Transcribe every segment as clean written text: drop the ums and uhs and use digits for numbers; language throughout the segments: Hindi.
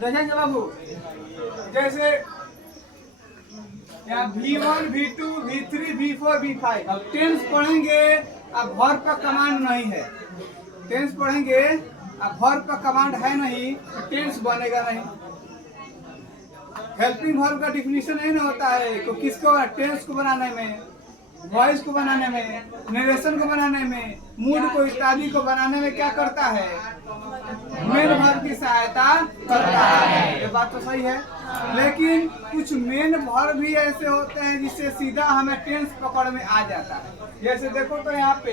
देखेंगे बाबू, जैसे यहाँ V1, V2, V3, V4, V5। अब टेंस पढ़ेंगे, अब वर्ब का कमांड नहीं है। टेंस पढ़ेंगे, अब वर्ब का कमांड है नहीं, तो टेंस बनेगा नहीं। हेल्पिंग वर्ब का डिफिनीशन नहीं ना होता है तो किसको, टेंस को बनाने में, वॉइस को बनाने में, नरेशन को बनाने में, मूड को इत्यादि को बनाने में क्या करता है, मेन वर्ब की सहायता करता है। ये बात तो सही है, लेकिन कुछ मेन वर्ब भी ऐसे होते हैं जिससे सीधा हमें टेंस पकड़ में आ जाता है। जैसे देखो तो यहाँ पे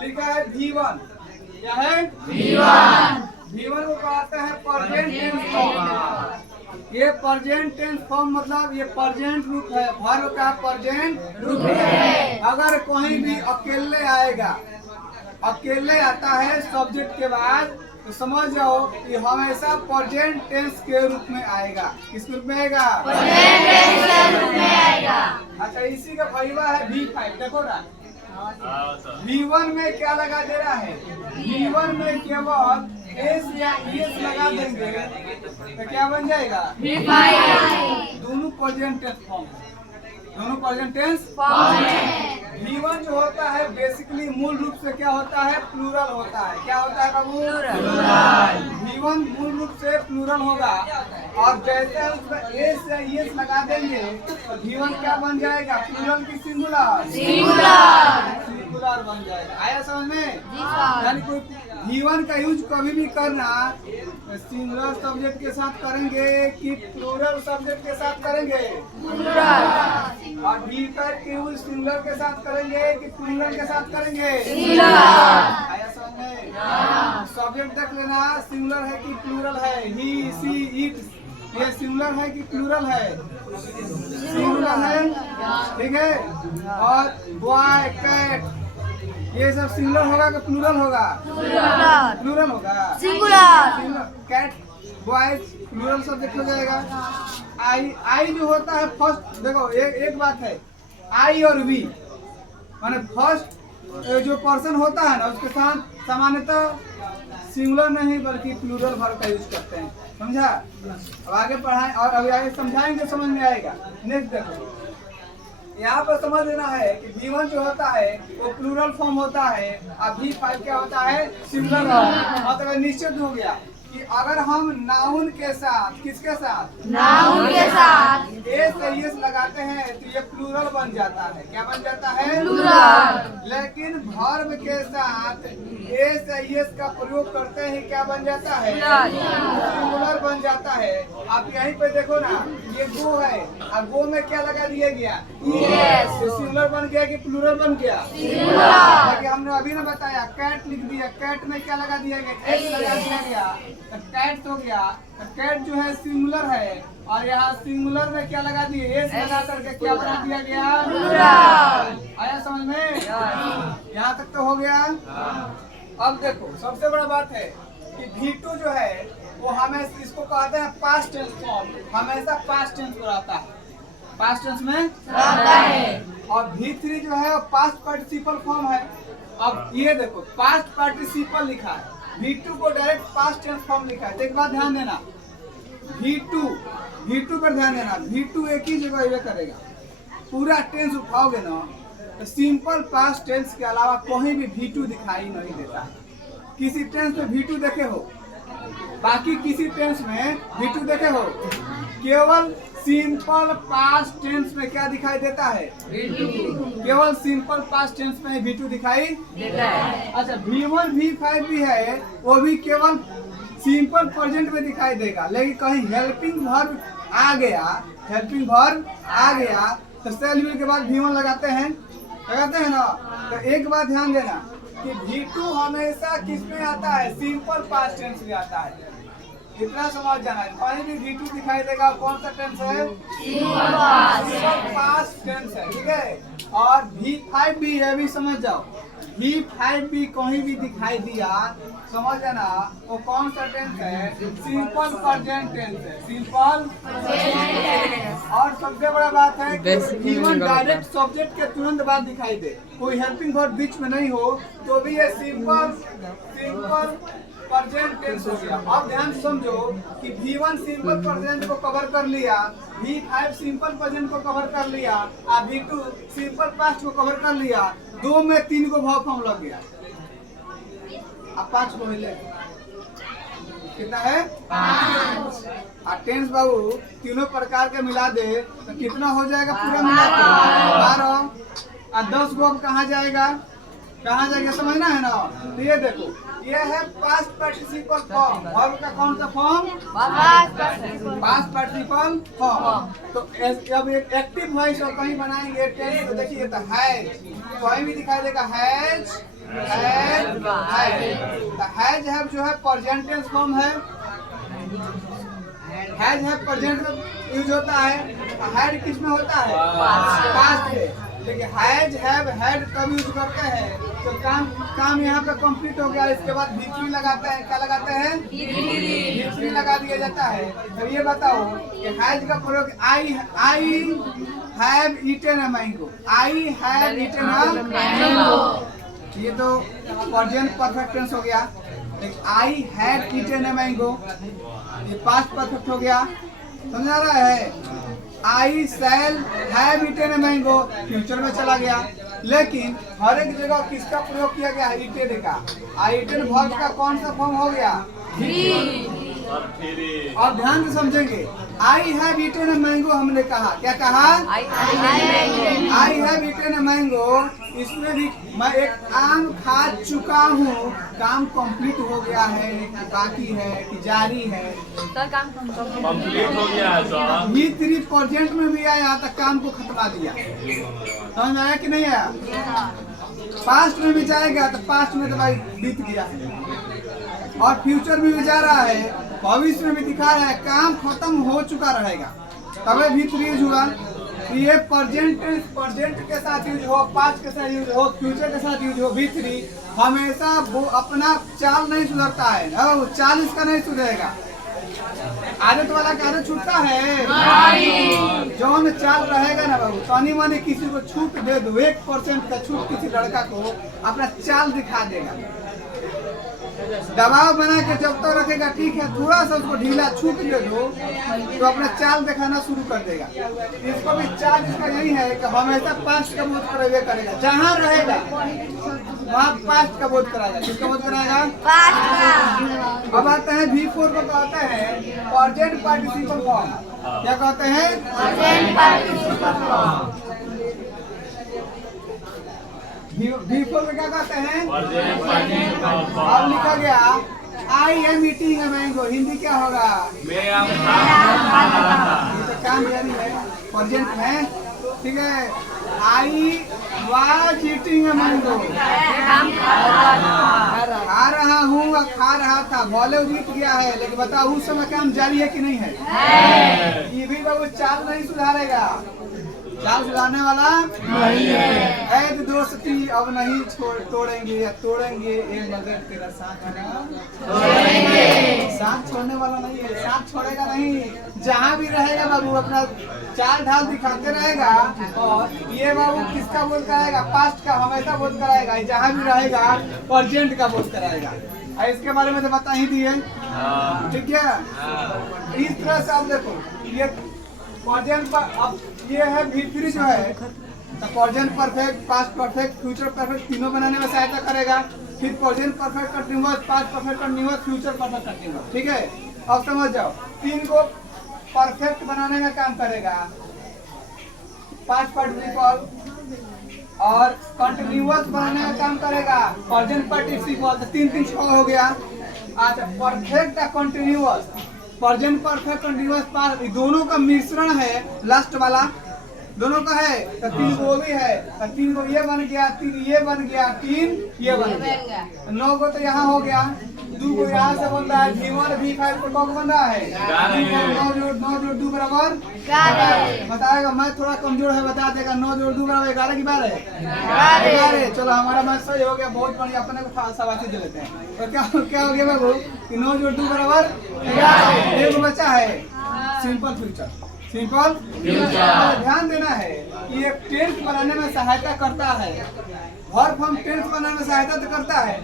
लिखा है V1, क्या है V1 को कहते हैं प्रेजेंट टेंस फॉर्म। ये प्रेजेंट टेंस फॉर्म मतलब ये प्रेजेंट रूप है, वर्ब का प्रेजेंट रूप है। अगर कहीं भी अकेले आएगा, अकेले आता है सब्जेक्ट के बाद, तो समझ जाओ कि हमेशा प्रेजेंट टेंस के रूप में आएगा। किस रूप में आएगा? प्रेजेंट टेंस के रूप में आएगा। अच्छा, इसी का फैला है V5। देखो ना, V1 में क्या लगा दे रहा है, V1 में केवल एस या एस लगा देंगे तो क्या बन जाएगा, V5। दोनों प्रेजेंट टेंस फॉर्म है, दोनों प्रेजेंट टेंस फॉर्म है। V1 जो होता है बेसिकली मूल रूप से क्या होता है, प्लूरल होता है। क्या होता है बाबू? प्लूरल। V1 मूल रूप से प्लूरल होगा, और जैसे उसमें एस या एस लगा देंगे तो V1 क्या बन जाएगा, प्लूरल की सिंगुलर, सिंगुलर बन जाएगा। आया समझ में? यानी कोई V1 का यूज कभी भी करना सिंगुलर सब्जेक्ट के साथ करेंगे कि प्लूरल सब्जेक्ट के साथ करेंगे, प्लूरल। और V5 के यूज सिंगुलर के साथ करेंगे कि प्लूरल के साथ करेंगे, सिंगुलर। आया समझ में? सब्जेक्ट देख लेना, सिंगुलर है कि प्लूरल है। ही, सी, इट, ये सिंगुलर है कि प्लूरल है, सिंगुलर है, ठीक है। और बॉय, कैट, ये सब सिंगुलर होगा कि प्लूरल होगा? प्लूरल होगा, singular. Cat, boys plural subject हो जाएगा। आई जो होता है फर्स्ट, देखो एक बात है, आई और वी माने फर्स्ट जो पर्सन होता है ना उसके साथ सामान्यतः सिंगुलर नहीं बल्कि प्लूरल वर्ब का यूज करते हैं। समझा? अब आगे पढ़ाएं और अभी आगे समझाएंगे, समझ में आएगा। नेक्स्ट देखो, यहाँ पर समझ लेना है कि V1 जो होता है वो प्लूरल फॉर्म होता है, और V5 क्या होता है, सिंगुलर फॉर्म। मतलब निश्चित हो गया कि अगर हम नाउन के साथ, किसके साथ, नाउन के साथ एस एस लगाते हैं तो ये प्लूरल बन जाता है। क्या बन जाता है? प्लूरल। लेकिन वर्ब के साथ एस एस का प्रयोग करते ही क्या बन जाता है, सिंगुलर बन जाता है। आप यहीं पे देखो ना, ये गो है और गो में क्या लगा दिया गया, यस। तो सिंगुलर बन गया कि प्लूरल बन गया, सिंगुलर। लेकिन हमने अभी ना बताया, कैट लिख दिया, कैट में क्या लगा दिया गया, एस लगा दिया गया, कैट हो गया। कैट जो है सिंगुलर है, और यहाँ सिंगुलर में क्या लगा दिए, एस लगा करके क्या बना दिया गया, प्लूरल। आया समझ में? यहाँ तक तो हो गया। अब देखो सबसे बड़ा बात है कि V2 जो है वो हमें इसको कहते हैं पास्ट टेंस फॉर्म, हमेशा पास्ट टेंस को रहता है, पास्ट टेंस में रहता है। और V3 जो है वो पास्ट पार्टिसिपल फॉर्म है। अब ये देखो पास्ट पार्टिसिपल लिखा है, V2 को डायरेक्ट पास्ट टेंस फॉर्म लिखा है। तो एक बात ध्यान देना, V2 पर ध्यान देना, V2 एक ही जगह ये करेगा। पूरा टेंस उठाओगे ना तो सिंपल पास्ट टेंस के अलावा कहीं भी V2 दिखाई नहीं देता है। किसी टेंस में V2 देखे हो, बाकी किसी टेंस में V2 देखे हो, केवल सिंपल पास्ट टेंस में क्या दिखाई देता है, V2। केवल सिंपल पास्ट टेंस में V2 दिखाई देता है। अच्छा, V1 V5 भी है, वो भी केवल सिंपल प्रेजेंट में दिखाई देगा। लेकिन कहीं हेल्पिंग वर्ब आ गया, हेल्पिंग वर्ब आ गया तो सेल के बाद V1 लगाते हैं ना। तो एक बात ध्यान देना कि V2 हमेशा किस में आता है, सिंपल पास्ट टेंस में आता है। इतना समझ जाना है, कहीं भी V2 दिखाई देगा, कौन सा टेंस है, सिंपल पास्ट टेंस है, ठीक है। और V5 भी है, भी समझ जाओ, V5 भी कहीं भी दिखाई दिया, समझ जाना वो कौन सा टेंस है, सिंपल प्रेजेंट टेंस है, सिंपल। और सबसे बड़ा बात है कि V1 डायरेक्ट सब्जेक्ट के तुरंत बाद दिखाई दे, कोई हेल्पिंग वर्ब बीच में नहीं हो, तो भी ये सिंपल प्रेजेंट टेंस हो गया। अब ध्यान समझो कि कि V1 सिंपल प्रेजेंट को कवर कर लिया, V5 सिंपल प्रेजेंट को कवर कर लिया और V2 सिंपल पास्ट को कवर कर लिया, 2 में 3 को वर्ब फॉर्म लग गया। अब 5 को मिले कितना है 5। और टेंस बाबू तीनों प्रकार के मिला दे तो कितना हो जाएगा पूरा मिला के 12। और 10 को अब कहाँ जाएगा समझना है ना। तो ये देखो ये है पास्ट पार्टिसिपल फॉर्म, वर्ब का कौन सा फॉर्म पास्ट पार्टिसिपल फॉर्म। तो अब एक एक्टिव वॉइस और कहीं बनाएंगे टेंस तो देखिए तो हैज, कहीं भी दिखाई देगा हैज हैव जो है प्रेजेंट टेंस फॉर्म है, हैज है प्रेजेंट में यूज होता है, हैड किस में होता है पास्ट में। देखिए हैज हैव हैड कब यूज करते हैं तो काम यहाँ पे कंप्लीट हो गया। इसके बाद V3 लगाते हैं, क्या लगाते हैं V3 लगा दिया जाता है। तो ये बताओ कि हैज का प्रयोग I have eaten a mango, I have eaten a mango, ये तो प्रेजेंट परफेक्ट टेंस हो गया। I had eaten a mango ये पास्ट परफेक्ट हो गया, समझा रहा है। I shall have eaten a mango future में चला गया। लेकिन हर एक जगह किसका प्रयोग किया गया है ईटेन का। ईटेन वर्ब का कौन सा फॉर्म हो गया और ध्यान से समझेंगे। आई हैव ईटेन अ मैंगो हमने कहा, क्या कहा आई हैव ईटेन अ मैंगो। इसमें भी मैं एक आम खा चुका हूँ, काम कंप्लीट हो गया है कि बाकी है कि जारी है, काम कंप्लीट हो गया है। V3 प्रेजेंट में भी आया तो काम को खत्मा दिया, समझ आया कि नहीं आया। पास्ट में भी जाएगा तो पास्ट में तो भाई बीत गया है, और फ्यूचर में भी जा रहा है, भविष्य में भी दिखा रहा है, काम खत्म हो चुका रहेगा तभी V3 यूज हुआ। ये प्रेजेंट के साथ यूज हो, पास्ट के साथ यूज हो, फ्यूचर के साथ यूज हो। V3 हमेशा वो अपना चाल नहीं सुधरता है, चाल इसका नहीं सुधरेगा। आदत वाला का आदत छूटता है जौन चाल रहेगा ना बाबू, तनी मनी किसी को छूट दे दो, 1% का छूट किसी लड़का को अपना चाल दिखा देगा। दबाव बना के जब तक रखेगा ठीक है, थोड़ा सा उसको ढीला छूट दे दो तो अपना चाल दिखाना शुरू कर देगा। इसको भी चाल इसका यही है कि हमेशा पास्ट का बोध करेगा, जहाँ रहेगा वहाँ पास्ट का बोध कराएगा। किसका बोध कराएगा अब आते हैं V4 को कहते हैं प्रेजेंट पार्टिसिपल फॉर्म। क्या कहते हैं V4 में क्या कहते हैं अब लिखा गया I am eating a mango, Hindi क्या होगा काम जारी है प्रेजेंट में, ठीक है। I was eating a mango, खा रहा हूँ और खा रहा था, बोले बीत गया है, लेकिन बताओ उस समय काम जारी है कि नहीं है। ये भी बाबू चाल नहीं सुधारेगा, चाल सुधारने वाला नहीं है। ऐद दोस्ती अब नहीं तोड़ेंगे या तोड़ेंगे, एक मगर तेरा साथ छोड़ेंगे, साथ छोड़ने वाला नहीं है, साथ छोड़ेगा नहीं। जहाँ भी रहेगा बाबू अपना चाल ढाल दिखाते रहेगा। और ये बाबू किसका बोध कराएगा पास्ट का हमेशा बोध कराएगा, जहाँ भी रहेगा प्रेजेंट का बोध कराएगा। इसके बारे में तो बता ही दिए, ठीक है। इस तरह से आप देखो ये प्रेजेंट पर, अब ये है V3 जो है तो present perfect, past perfect, future perfect तीनों बनाने में सहायता करेगा। फिर present perfect continuous, past perfect continuous, future perfect continuous, ठीक है। अब समझ जाओ 3 को परफेक्ट बनाने में काम करेगा, पास्ट पार्टिसिपल, और कंटिन्यूअस बनाने में काम करेगा प्रेजेंट पार्टिसिपल। तो 3 6 हो गया। अच्छा परफेक्ट और continuous, present perfect continuous past, दोनों का मिश्रण है लास्ट वाला, दोनों का है तो 3 को भी है, तो 3 को ये बन गया, 3 ये बन गया, 3 ये बन गया, 9 को तो यहाँ हो गया, 2 को यहाँ से बन रहा है, V1 V5 को कब बन रहा है 9 जोड़ 2 बराबर 11। बताएगा मैं थोड़ा कमजोर है, बता देगा 9 जोड़ 2 बराबर 11 की 12। चलो हमारा मैथ सही हो गया, बहुत बढ़िया, अपने को शाबाशी दे लेते हैं। तो क्या हो गया बाबू कि 9 जोड़ 2 बराबर 11। एक बचा है सिंपल फ्यूचर, सिंपल फ्यूचर। ध्यान देना है कि ये टेंस बनाने में सहायता करता है, वर्ब फॉर्म टेंस बनाने में सहायता तो करता है।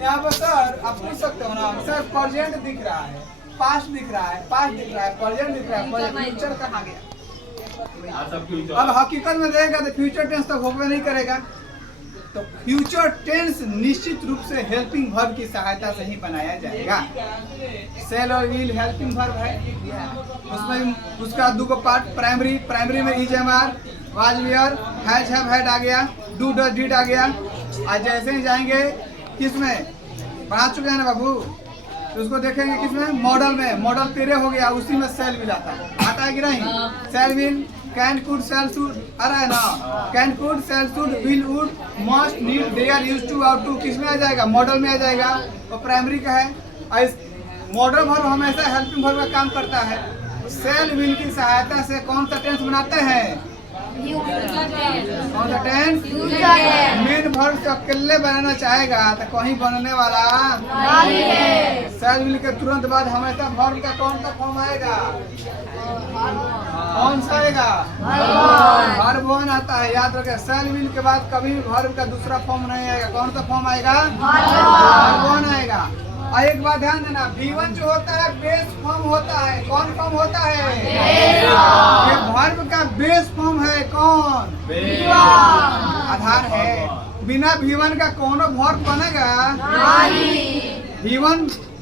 यहाँ पर सर आप पूछ सकते हो ना, सर प्रेजेंट दिख रहा है पास्ट दिख रहा है, पास्ट दिख रहा है, प्रेजेंट दिख रहा है, फ्यूचर कहाँ गया? अब हकीकत में देखेगा तो फ्यूचर टेंस तक होबे नहीं करेगा। तो फ्यूचर टेंस निश्चित रूप से हेल्पिंग वर्ब की सहायता से ही बनाया जाएगा। सेल और विल हेल्पिंग वर्ब है, उसमें उसका दो को पार्ट, प्राइमरी में is am are, was were, has have had आ गया, डू डज डिड आ गया। आज जैसे ही जाएंगे किसमें पढ़ा चुके हैं ना बाबू, तो उसको देखेंगे किसमें, मॉडल में। मॉडल 13 हो गया, उसी में सेल विल आता है, आता है कि नहीं? Shall will, can could shall should आ रहा है ना, can could shall should will would must need dare used to ought to किसमें आ जाएगा? मॉडल में आ जाएगा। और प्राइमरी का है, मॉडल वर्ब हमेशा हेल्पिंग वर्ब का काम करता है। सेल विल की सहायता से कौन सा टेंस बनाते हैं? कौन सा टेंस? मेन वर्ब से अकेले बनाना चाहेगा तो कहीं बनने वाला नहीं है। सेल विल के तुरंत बाद हमेशा वर्ब का कौन सा फॉर्म आएगा? कौन सा आएगा? वर्ब वन आता है, याद रखें। सेल विल के बाद कभी वर्ब का दूसरा फॉर्म नहीं आएगा। कौन सा फॉर्म आएगा? वर्ब वन आएगा। और एक बात ध्यान देना, V1 जो होता है बेस फॉर्म होता है। कौन फॉर्म होता है? ये वर्ब का बेस फॉर्म है। कौन? आधार है। बिना V1 का कोनो वर्ब बनेगा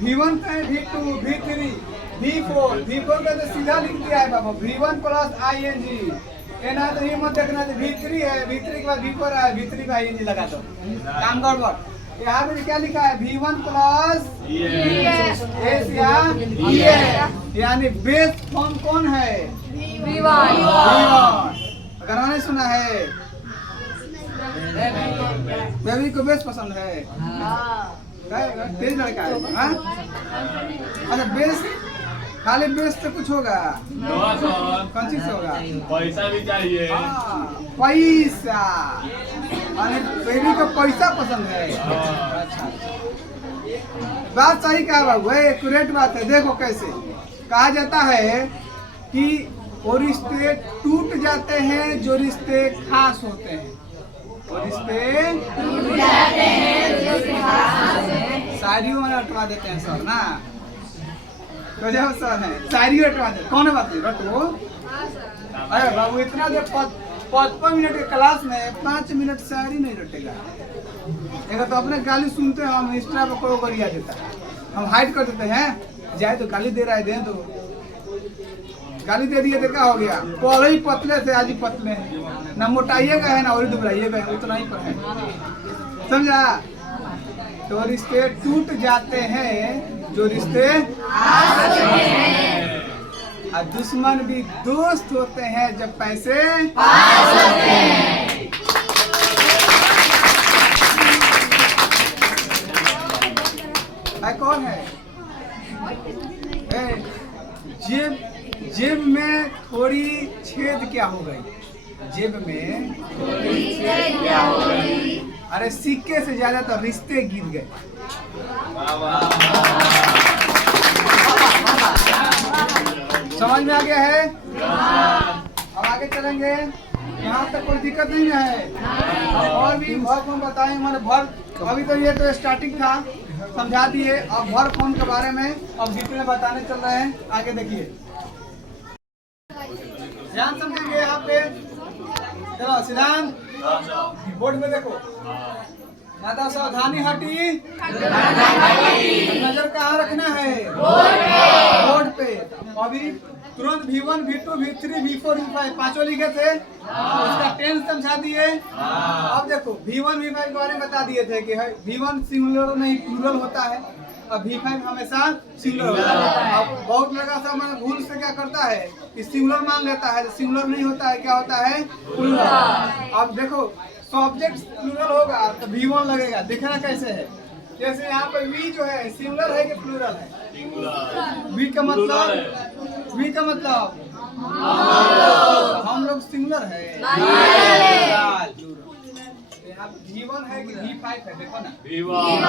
V1 है, V2, V3, V4 का तो सीधा लिख दिया है बाबा, V1 प्लस ING। ये ना तो ये मत देखना V3 है, V3 के बाद V4 है, V3 का ING लगा दो, काम गड़बड़। यहाँ पे क्या लिखा है? V1 प्लस यानी बेस फॉर्म कौन है? V1। अगर मैंने सुना है बेबी को बेस पसंद है, तेज लड़का है। अच्छा बेस, खाली बेस से कुछ होगा? कौन चीज होगा? पैसा भी चाहिए। पैसा, बेबी को पैसा पसंद है। अच्छा, बात सही कहा बाबू, एक्यूरेट बात है। देखो कैसे कहा जाता है कि वो रिश्ते टूट जाते हैं जो रिश्ते खास होते हैं। वो रिश्ते टूट जाते हैं जो खास होते हैं। शायरियों में अटवा देते हैं सर ना, तो जब सर है शायरी अटवा देते। कौन बात नहीं रटो। अरे बाबू इतना देर 55 मिनट के क्लास में 5 मिनट शायरी नहीं रटेगा। एक तो अपने गाली सुनते हैं, हम इंस्टा पर कोई गरिया देता है, हम हाइड कर देते हैं। जाए तो गाली दे रहा है, दे दो। गाली दे दिए तो क्या हो गया? पहले ही पतले थे, आज ही पतले हैं। ना मोटाइएगा है ना और दुबराइएगा है, उतना ही पर है। समझा? तो रिश्ते टूट जाते हैं जो रिश्ते और दुश्मन भी दोस्त होते हैं जब पैसे पास होते हैं। कौन है? जेब में थोड़ी छेद क्या हो गई? जेब में थोड़ी छेद क्या हो गई? अरे सिक्के से ज्यादा तो रिश्ते गिर गए। समझ में आ गया है? अब आगे चलेंगे, यहाँ तक कोई दिक्कत नहीं है। और भी वर्ब हम बताएं, हमारे वर्ब अभी तो ये तो स्टार्टिंग था, समझा दिए। अब वर्ब फॉर्म के बारे में अब डिटेल बताने चल रहे हैं, आगे देखिए। ध्यान समझेंगे यहाँ पे। चलो सिद्धांत बोर्ड में देखो, ज्यादा सावधानी हटी, नजर कहाँ रखना है? बोर्ड पे। अभी तुरंत V1, V2, V3, V4, V5 पांचों लिखे थे, उसका टेंस समझा दिए। अब देखो V1, V5 के बारे में बता दिए थे कि V1 सिंगुलर नहीं प्लूरल होता है और V5 हमेशा सिंगुलर होता है। अब बहुत लड़का सब भूल से क्या करता है कि सिंगुलर मान लेता है, सिंगुलर नहीं होता है, क्या होता है? प्लूरल। अब देखो सब्जेक्ट प्लूरल होगा तो V1 लगेगा, देखना कैसे है। जैसे यहाँ पे V जो है सिंगुलर है कि प्लूरल है? V का मतलब हम लोग सिंगुलर है। V1 है कि V5 है? देखो ना V1।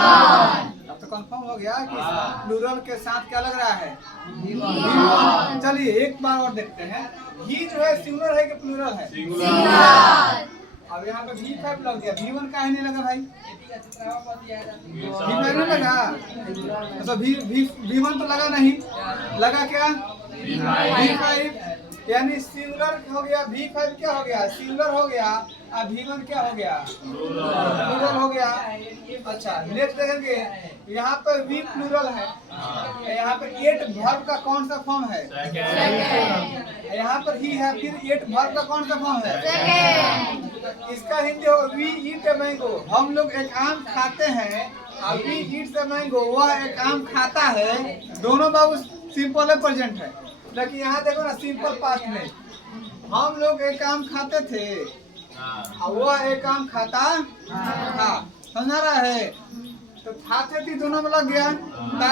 अब तो कंफर्म हो गया कि प्लूरल के साथ क्या लग रहा है? V1। चलिए एक बार और देखते हैं, ही जो है सिंगुलर है कि प्लूरल है? अब यहाँ पे V5 लग गया, V1 काहे नहीं लगा भाई? V5 नहीं लगा, अच्छा V1 तो लगा नहीं, लगा क्या? V5 यानी सिंगुलर हो गया, V5 क्या हो गया? सिंगुलर हो गया, और V1 क्या हो गया? प्लूरल हो गया। अच्छा नेक्स्ट देखेंगे, यहाँ पर V प्लूरल है, यहाँ पर 8 वर्ब का कौन सा फॉर्म है? यहाँ पर ही है, फिर 8 वर्ब का कौन सा फॉर्म है? इसका हिंदी हो वी ईट ए मैंगो, हम लोग एक आम खाते हैं, और वी ईट ए मैंगो, वह एक आम खाता है। दोनों बाबू सिंपल है, प्रेजेंट है, लेकिन यहाँ देखो ना सिंपल पास्ट में, हम लोग एक आम खाते थे और वह एक आम खाता था, समझ रहा है? तो था थे थी दोनों में लग गया,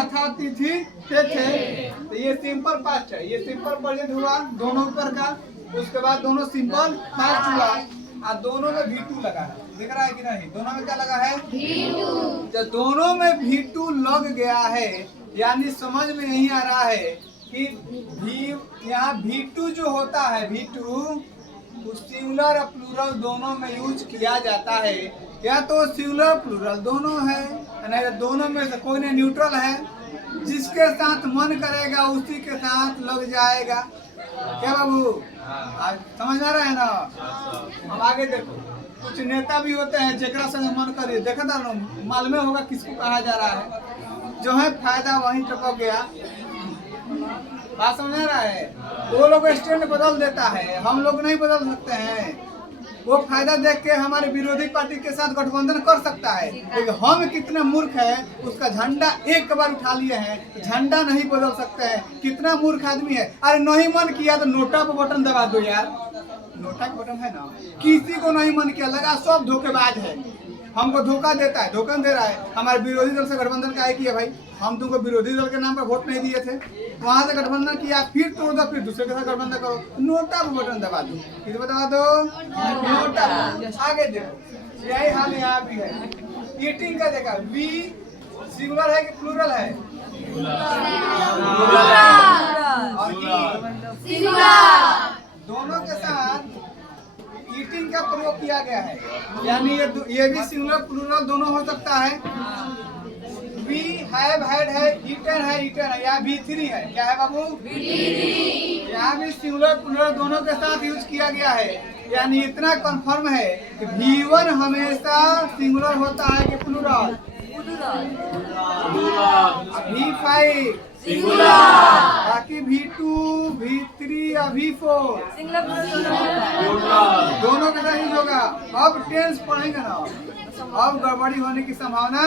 था ती थी थे थे, तो ये सिंपल पास्ट है, ये सिंपल प्रेजेंट हुआ दोनों ऊपर का, उसके बाद दोनों सिंपल पास्ट हुआ, और दोनों में V2 लगा है, दिख रहा है कि नहीं? दोनों में क्या लगा है? V2। जब दोनों में V2 लग गया है, यानी समझ में नहीं आ रहा है कि यहाँ V2 जो होता है, V2 सिंगुलर और प्लूरल दोनों में यूज किया जाता है, या तो सिंगुलर प्लूरल दोनों है, नहीं दोनों में से कोई नहीं, न्यूट्रल है, जिसके साथ मन करेगा उसी के साथ लग जाएगा। क्या बाबू आज समझ आ रहा है ना? अब आगे देखो, कुछ नेता भी होते हैं जेकरा संग मन करे, देखा था ना, मालूम होगा किसको कहा जा रहा है, जो है फायदा वहीं टपक गया, बात समझ आ रहा है? वो लोग स्टैंड बदल देता है, हम लोग नहीं बदल सकते हैं। वो फायदा देख के हमारे विरोधी पार्टी के साथ गठबंधन कर सकता है, लेकिन हम कितने मूर्ख हैं, उसका झंडा एक बार उठा लिए हैं, झंडा नहीं बदल सकते हैं। कितना मूर्ख आदमी है, अरे नहीं मन किया तो नोटा पे बटन दबा दो यार, नोटा का बटन है ना, किसी को नहीं मन किया लगा सब धोखेबाज है, हमको धोखा देता है, धोखा दे रहा है। हमारे विरोधी दल से गठबंधन काहे किया भाई? हम तुमको विरोधी दल के नाम पर वोट नहीं दिए थे, वहां से गठबंधन किया, फिर तोड़ दो, फिर दूसरे के साथ गठबंधन करो, नोटा पर बटन दबा दो, किस दबा दो? नोटा। आगे देखो, यही हाल यहाँ भी है। ईटिंग का देखा, वी सिंगुलर है कि प्लूरल है? दोनों के साथ ईटिंग का प्रयोग किया गया है, यानी ये भी सिंगुलर प्लूरल दोनों हो सकता है। वी हैव हैड है, ईटन है, या V3 है, क्या है बाबू? V3। यहाँ भी सिंगुलर प्लूरल दोनों के साथ यूज किया गया है, यानी इतना कंफर्म है कि V1 हमेशा सिंगुलर होता है कि प्लूरल? V5 बाकी V2, V3 या V4 दोनों के साथ यूज होगा। अब टेंस पढ़ेंगे ना, अब गड़बड़ी होने की संभावना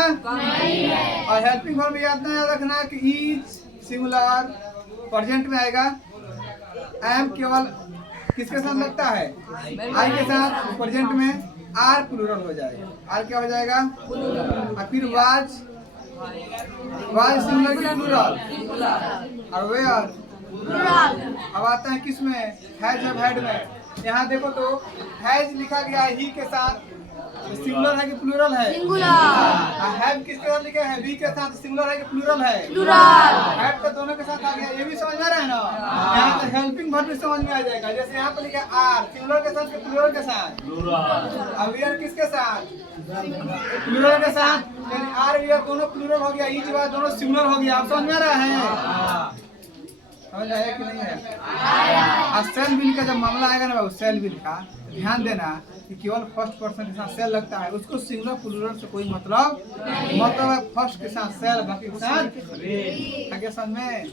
और हेल्पिंग फॉर्म याद रखना कि ईच सिंगुलर प्रेजेंट में आएगा, एम केवल किसके साथ लगता है? आई के साथ, प्रेजेंट में आर प्लूरल हो जाएगा, आर क्या हो जाएगा? और फिर वाज सिंगुलर की प्लूरल, और वेयर अब आता है किस में? हैज और हैड में। यहाँ देखो तो हैज लिखा गया है ही के साथ, सिंगुलर है कि प्लूरल है? हैव किसके साथ लिखा है? वी के साथ, सिंगुलर है कि प्लूरल है? हैव तो दोनों के साथ आ गया, ये भी समझ में आ रहा है ना? यहाँ तो हेल्पिंग वर्ब भी समझ में आ जाएगा, जैसे यहाँ पर लिखा है आर, सिंगुलर के साथ कि प्लूरल के साथ? अब वेयर किसके साथ? प्लूरल के साथ, यानी आर वेयर दोनों प्लूरल हो गया, ईच बार दोनों सिंगुलर हो गया। आप समझ में आ रहा है? समझ आया कि नहीं है? और सेल बिल का जब मामला आएगा ना बाबू, सेल बिल का ध्यान देना कि केवल फर्स्ट पर्सन के साथ सेल लगता है, उसको सिंगुलर प्लूरल से कोई मतलब है फर्स्ट के साथ सेल, बाकी के साथ आगे समझ में